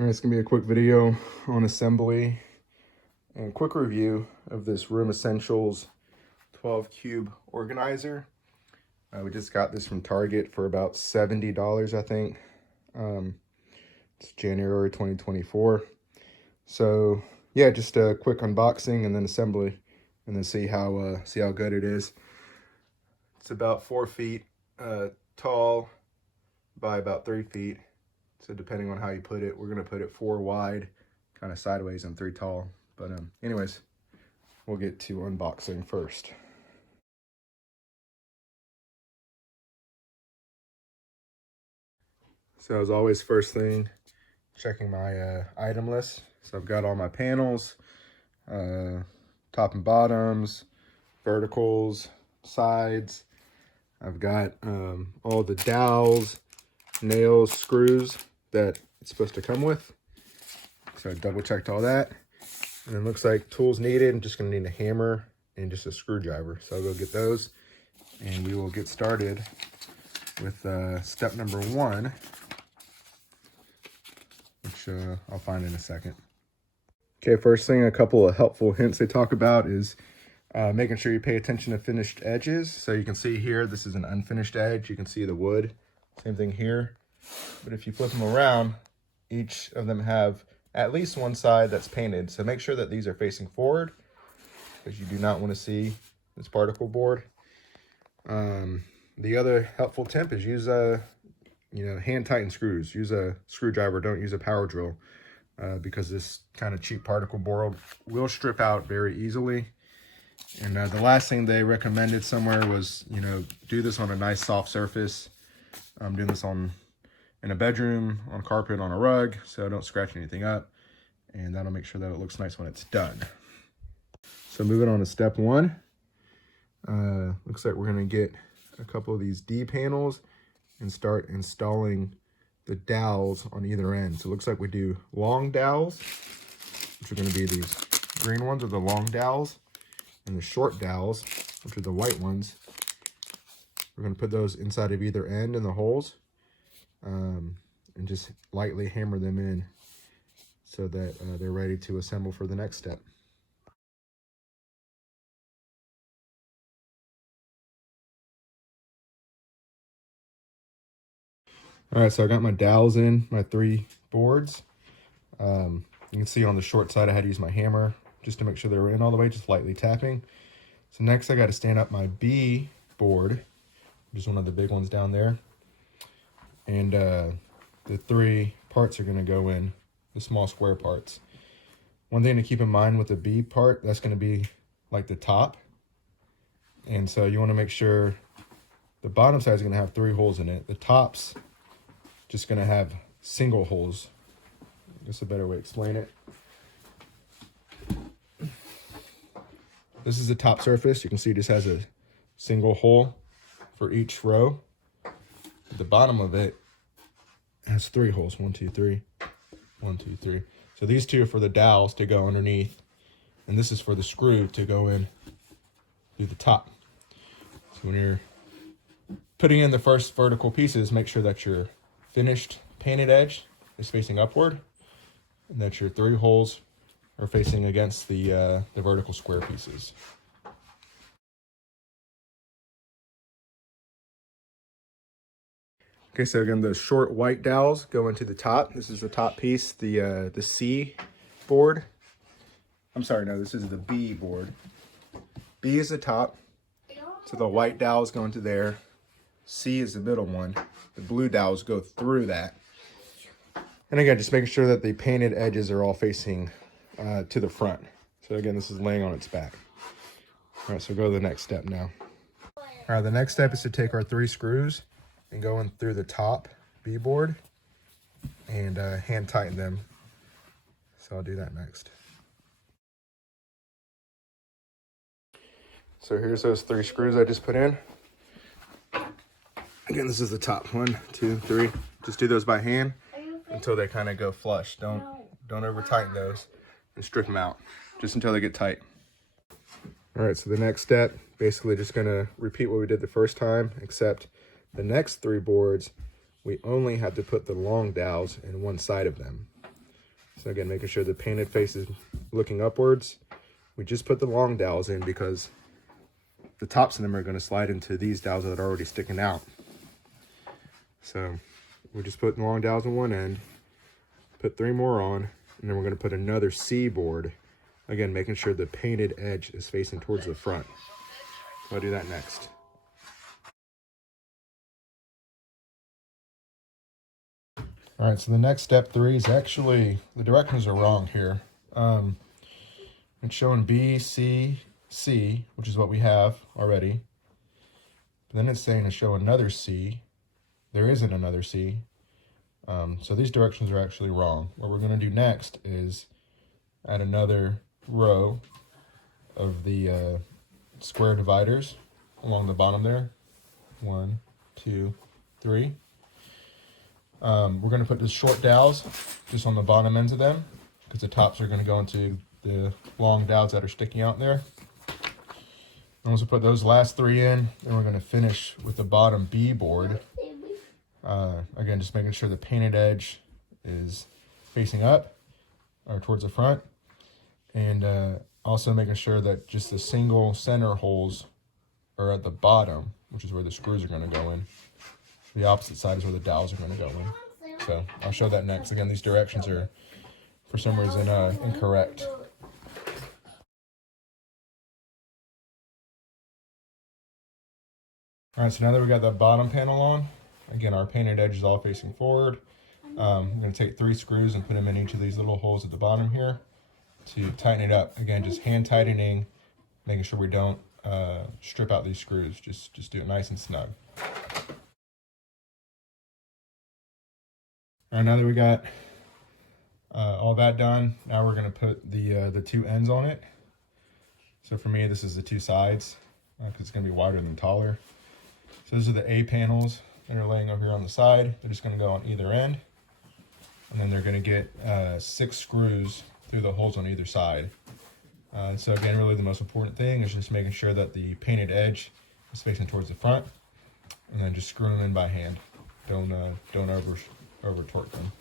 All right, it's gonna be a quick video on assembly and quick review of this Room Essentials 12 cube organizer. We just got this from Target for about $70, I think. It's January 2024. So yeah, just a quick unboxing and then assembly, and then see how good it is. It's about 4 feet tall by about 3 feet. So depending on how you put it, we're gonna put it 4 wide, kind of sideways, and 3 tall. But anyways, we'll get to unboxing first. So as always, first thing, checking my item list. So I've got all my panels, top and bottoms, verticals, sides. I've got all the dowels, nails, screws that it's supposed to come with. So I double checked all that. And it looks like tools needed. I'm just gonna need a hammer and just a screwdriver. So I'll go get those and we will get started with step number 1, which I'll find in a second. Okay, first thing, a couple of helpful hints they talk about is making sure you pay attention to finished edges. So you can see here, this is an unfinished edge. You can see the wood, same thing here. But if you flip them around, each of them have at least one side that's painted. So make sure that these are facing forward, because you do not want to see this particle board. The other helpful tip is use hand tighten screws. Use a screwdriver, don't use a power drill, because this kind of cheap particle board will strip out very easily. And the last thing they recommended somewhere was, do this on a nice soft surface. I'm doing this in a bedroom, on carpet, on a rug, so don't scratch anything up, and that'll make sure that it looks nice when it's done. So moving on to step 1, looks like we're gonna get a couple of these D panels and start installing the dowels on either end. So it looks like we do long dowels, which are gonna be these green ones are the long dowels, and the short dowels, which are the white ones, we're gonna put those inside of either end in the holes. And just lightly hammer them in so that they're ready to assemble for the next step. All right, so I got my dowels in, my 3 boards. You can see on the short side I had to use my hammer just to make sure they were in all the way, just lightly tapping. So next I got to stand up my B board, which is one of the big ones down there. And the 3 parts are going to go in, the small square parts. One thing to keep in mind with the B part, that's going to be like the top. And so you want to make sure the bottom side is going to have 3 holes in it. The top's just going to have single holes. I guess a better way to explain it. This is the top surface. You can see it just has a single hole for each row. At the bottom of it has 3 holes. 1, 2, 3. 1, 2, 3. So these 2 are for the dowels to go underneath, and this is for the screw to go in through the top. So when you're putting in the first vertical pieces, make sure that your finished painted edge is facing upward, and that your 3 holes are facing against the vertical square pieces. Okay, so again, the short white dowels go into the top. This is the top piece, the C board. I'm sorry, no, this is the B board. B is the top, so the white dowels go into there. C is the middle one. The blue dowels go through that. And again, just making sure that the painted edges are all facing to the front. So again, this is laying on its back. All right, so go to the next step now. All right, the next step is to take our 3 screws and go in through the top B board and hand tighten them. So I'll do that next. So here's those 3 screws I just put in. Again, this is the top, 1, 2, 3. Just do those by hand until they kind of go flush. Don't over tighten those, and strip them out just until they get tight. All right, so the next step, basically just gonna repeat what we did the first time, except the next 3 boards, we only have to put the long dowels in one side of them. So again, making sure the painted face is looking upwards. We just put the long dowels in because the tops of them are going to slide into these dowels that are already sticking out. So we just put the long dowels on one end, put 3 more on, and then we're going to put another C board. Again, making sure the painted edge is facing towards the front. So I'll do that next. All right, so the next step 3 is actually, the directions are wrong here. It's showing B, C, C, which is what we have already. But then it's saying to show another C. There isn't another C. So these directions are actually wrong. What we're going to do next is add another row of the square dividers along the bottom there. 1, 2, 3. We're going to put the short dowels just on the bottom ends of them because the tops are going to go into the long dowels that are sticking out there. And once we put those last 3 in, then we're going to finish with the bottom B board. Again, just making sure the painted edge is facing up or towards the front, and also making sure that just the single center holes are at the bottom, which is where the screws are going to go in. The opposite side is where the dowels are going to go in. So I'll show that next. Again, these directions are for some reason incorrect. All right, so now that we got the bottom panel on, again, our painted edge is all facing forward. I'm going to take 3 screws and put them in each of these little holes at the bottom here to tighten it up. Again, just hand tightening, making sure we don't strip out these screws. Just do it nice and snug. All right, now that we got all that done, now we're going to put the 2 ends on it. So for me, this is the 2 sides because it's going to be wider than taller. So those are the A panels that are laying over here on the side. They're just going to go on either end. And then they're going to get 6 screws through the holes on either side. So again, really the most important thing is just making sure that the painted edge is facing towards the front. And then just screw them in by hand. Don't over torque them.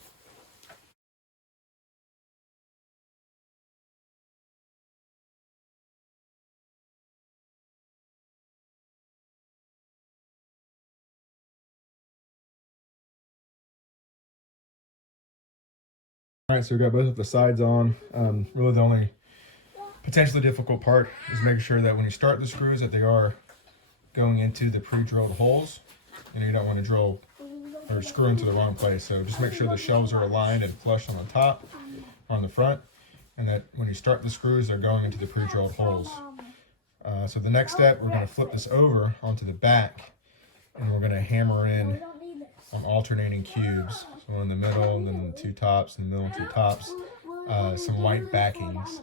All right, so we've got both of the sides on. Really the only potentially difficult part is making sure that when you start the screws that they are going into the pre-drilled holes. You know, you don't want to drill or screw into the wrong place. So just make sure the shelves are aligned and flush on the top or on the front, and that when you start the screws, they're going into the pre-drilled holes. So the next step, we're going to flip this over onto the back, and we're going to hammer in on alternating cubes. So one in the middle, and then the 2 tops, in the middle, 2 tops, some white backings.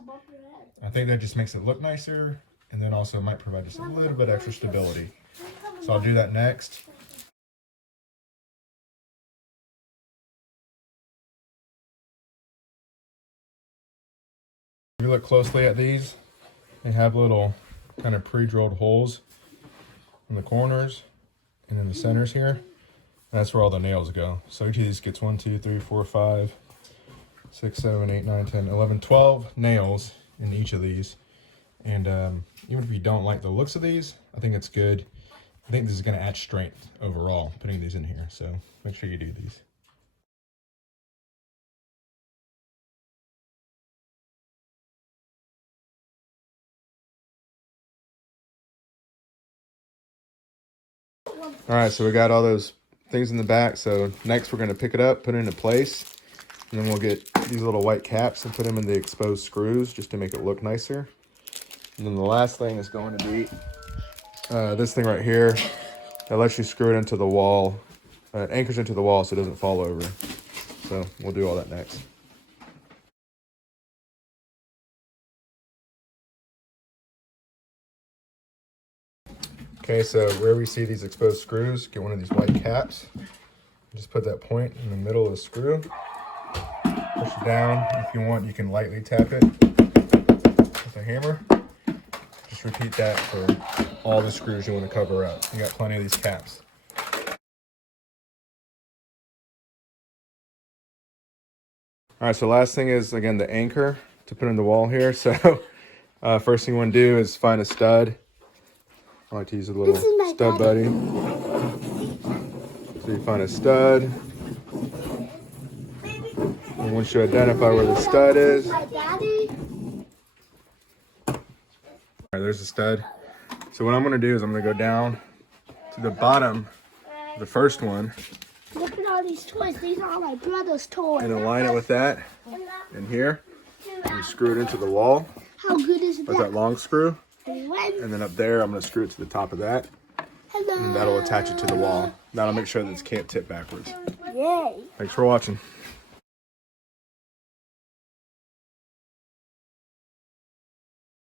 I think that just makes it look nicer, and then also might provide just a little bit extra stability. So I'll do that next. If you look closely at these, they have little kind of pre-drilled holes in the corners and in the centers here. That's where all the nails go. So each of these gets 1, 2, 3, 4, 5, 6, 7, 8, 9, 10, 11, 12 nails in each of these. And even if you don't like the looks of these, I think it's good. I think this is going to add strength overall, putting these in here. So make sure you do these. All right, so we got all those things in the back. So next we're going to pick it up, put it into place, and then we'll get these little white caps and put them in the exposed screws just to make it look nicer. And then the last thing is going to be this thing right here that lets you screw it into the wall. It anchors into the wall so it doesn't fall over. So we'll do all that next. Okay, so where we see these exposed screws, get one of these white caps. Just put that point in the middle of the screw. Push it down. If you want, you can lightly tap it with a hammer. Just repeat that for all the screws you want to cover up. You got plenty of these caps. All right, so last thing is, again, the anchor to put in the wall here. So first thing you want to do is find a stud. I like to use a little stud buddy. So you find a stud. And once you identify where the stud is. All right, there's the stud. So what I'm going to do is I'm going to go down to the bottom, the first one. Look at all these toys. These are all my brother's toys. And align it with that in here. And you screw it into the wall. How good is With that long screw. When? And then up there, I'm going to screw it to the top of that. Hello. And that'll attach it to the wall. That'll make sure that it can't tip backwards. Yay. Thanks for watching.